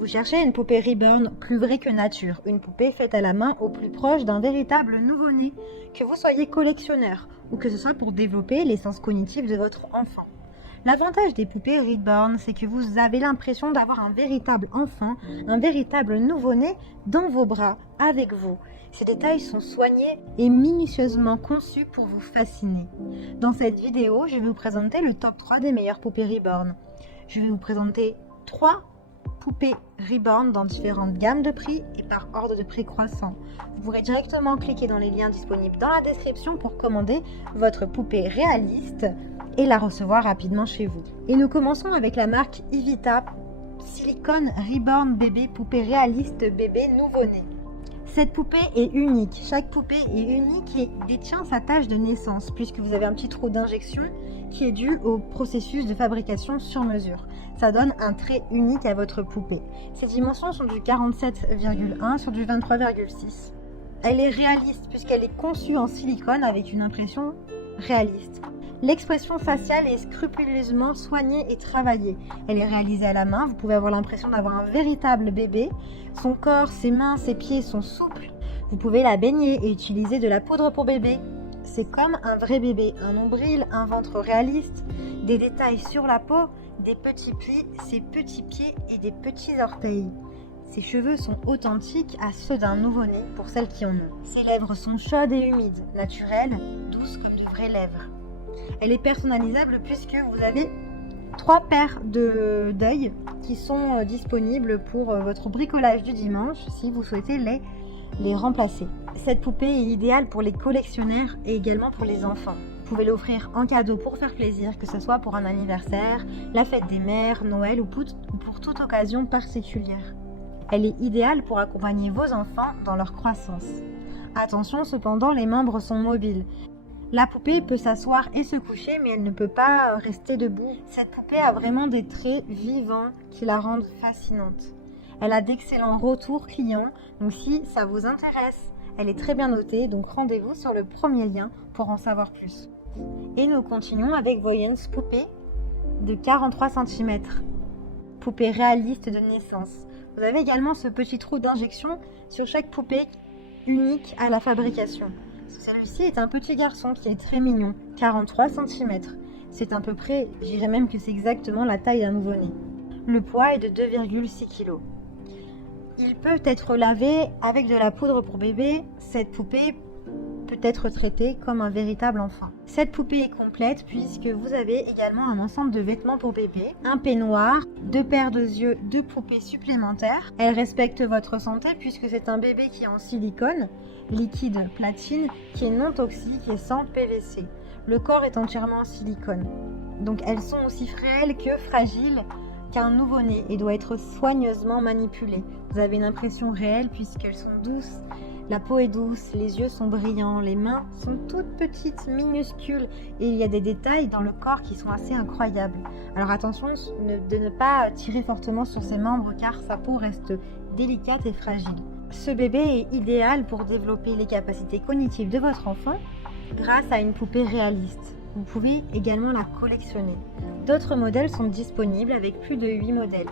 Vous cherchez une poupée Reborn plus vraie que nature, une poupée faite à la main au plus proche d'un véritable nouveau-né, que vous soyez collectionneur ou que ce soit pour développer les sens cognitifs de votre enfant. L'avantage des poupées Reborn, c'est que vous avez l'impression d'avoir un véritable enfant, un véritable nouveau-né dans vos bras, avec vous. Ces détails sont soignés et minutieusement conçus pour vous fasciner. Dans cette vidéo, je vais vous présenter le top 3 des meilleures poupées Reborn. Je vais vous présenter 3 poupées Reborn dans différentes gammes de prix et par ordre de prix croissant. Vous pourrez directement cliquer dans les liens disponibles dans la description pour commander votre poupée réaliste et la recevoir rapidement chez vous. Et nous commençons avec la marque Ivita Silicone Reborn Bébé Poupée Réaliste Bébé Nouveau-Né. Cette poupée est unique. Chaque poupée est unique et détient sa tâche de naissance puisque vous avez un petit trou d'injection qui est dû au processus de fabrication sur mesure. Ça donne un trait unique à votre poupée. Ses dimensions sont du 47,1 sur du 23,6. Elle est réaliste puisqu'elle est conçue en silicone avec une impression réaliste. L'expression faciale est scrupuleusement soignée et travaillée. Elle est réalisée à la main, vous pouvez avoir l'impression d'avoir un véritable bébé. Son corps, ses mains, ses pieds sont souples. Vous pouvez la baigner et utiliser de la poudre pour bébé. C'est comme un vrai bébé, un nombril, un ventre réaliste, des détails sur la peau, des petits plis, ses petits pieds et des petits orteils. Ses cheveux sont authentiques à ceux d'un nouveau-né pour celles qui en ont. Ses lèvres sont chaudes et humides, naturelles, douces comme de vraies lèvres. Elle est personnalisable puisque vous avez 3 paires d'œils qui sont disponibles pour votre bricolage du dimanche si vous souhaitez les remplacer. Cette poupée est idéale pour les collectionneurs et également pour les enfants. Vous pouvez l'offrir en cadeau pour faire plaisir, que ce soit pour un anniversaire, la fête des mères, Noël ou pour toute occasion particulière. Elle est idéale pour accompagner vos enfants dans leur croissance. Attention cependant, les membres sont mobiles. La poupée peut s'asseoir et se coucher, mais elle ne peut pas rester debout. Cette poupée a vraiment des traits vivants qui la rendent fascinante. Elle a d'excellents retours clients, donc si ça vous intéresse, elle est très bien notée, donc rendez-vous sur le premier lien pour en savoir plus. Et nous continuons avec Voyance Poupée de 43 cm. Poupée réaliste de naissance. Vous avez également ce petit trou d'injection sur chaque poupée unique à la fabrication. Celui-ci est un petit garçon qui est très mignon, 43 cm. C'est à peu près, je dirais même que c'est exactement la taille d'un nouveau-né. Le poids est de 2,6 kg. Il peut être lavé avec de la poudre pour bébé. Cette poupée peut être traitée comme un véritable enfant. Cette poupée est complète puisque vous avez également un ensemble de vêtements pour bébé, un peignoir, 2 paires de yeux, 2 poupées supplémentaires. Elle respecte votre santé puisque c'est un bébé qui est en silicone, liquide platine, qui est non toxique et sans PVC. Le corps est entièrement en silicone. Donc elles sont aussi frêles que fragiles qu'un nouveau-né et doit être soigneusement manipulée. Vous avez une impression réelle puisqu'elles sont douces. La peau est douce, les yeux sont brillants, les mains sont toutes petites, minuscules et il y a des détails dans le corps qui sont assez incroyables. Alors attention de ne pas tirer fortement sur ses membres car sa peau reste délicate et fragile. Ce bébé est idéal pour développer les capacités cognitives de votre enfant grâce à une poupée réaliste. Vous pouvez également la collectionner. D'autres modèles sont disponibles avec plus de 8 modèles.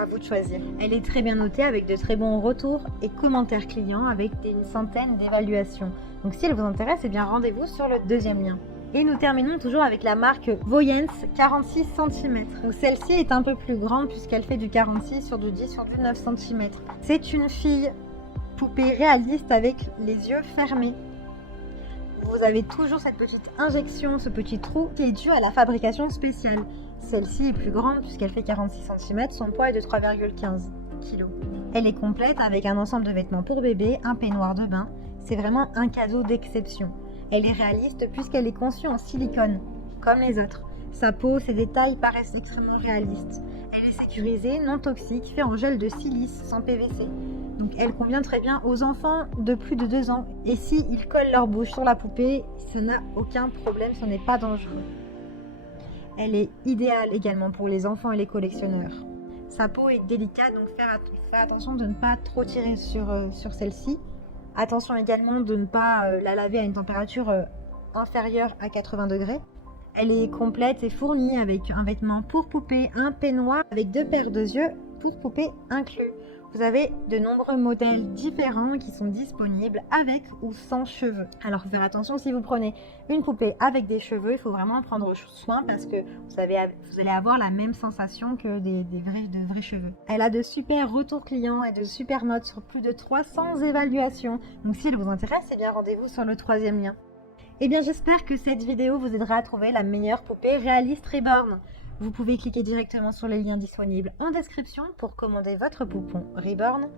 À vous de choisir. Elle est très bien notée avec de très bons retours et commentaires clients avec une centaine d'évaluations. Donc si elle vous intéresse, eh bien rendez-vous sur le deuxième lien. Et nous terminons toujours avec la marque Voyance 46 cm. Celle-ci est un peu plus grande puisqu'elle fait du 46 sur du 10 sur du 9 cm. C'est une fille poupée réaliste avec les yeux fermés. Vous avez toujours cette petite injection, ce petit trou qui est dû à la fabrication spéciale. Celle-ci est plus grande puisqu'elle fait 46 cm, son poids est de 3,15 kg. Elle est complète avec un ensemble de vêtements pour bébé, un peignoir de bain. C'est vraiment un cadeau d'exception. Elle est réaliste puisqu'elle est conçue en silicone, comme les autres. Sa peau, ses détails paraissent extrêmement réalistes. Elle est sécurisée, non toxique, faite en gel de silice sans PVC. Donc elle convient très bien aux enfants de plus de 2 ans. Et si ils collent leur bouche sur la poupée, ça n'a aucun problème, ce n'est pas dangereux. Elle est idéale également pour les enfants et les collectionneurs. Sa peau est délicate, donc faites attention de ne pas trop tirer sur celle-ci. Attention également de ne pas la laver à une température inférieure à 80 degrés. Elle est complète et fournie avec un vêtement pour poupée, un peignoir avec 2 paires de yeux toutes poupées inclus. Vous avez de nombreux modèles différents qui sont disponibles avec ou sans cheveux. Alors, faut faire attention, si vous prenez une poupée avec des cheveux, il faut vraiment en prendre soin parce que vous allez avoir la même sensation que de vrais cheveux. Elle a de super retours clients et de super notes sur plus de 300 évaluations. Donc, si elle vous intéresse, eh bien, rendez-vous sur le 3e lien. Eh bien, j'espère que cette vidéo vous aidera à trouver la meilleure poupée réaliste Reborn. Vous pouvez cliquer directement sur les liens disponibles en description pour commander votre poupon Reborn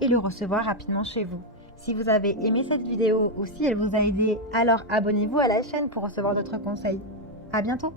et le recevoir rapidement chez vous. Si vous avez aimé cette vidéo ou si elle vous a aidé, alors abonnez-vous à la chaîne pour recevoir d'autres conseils. À bientôt!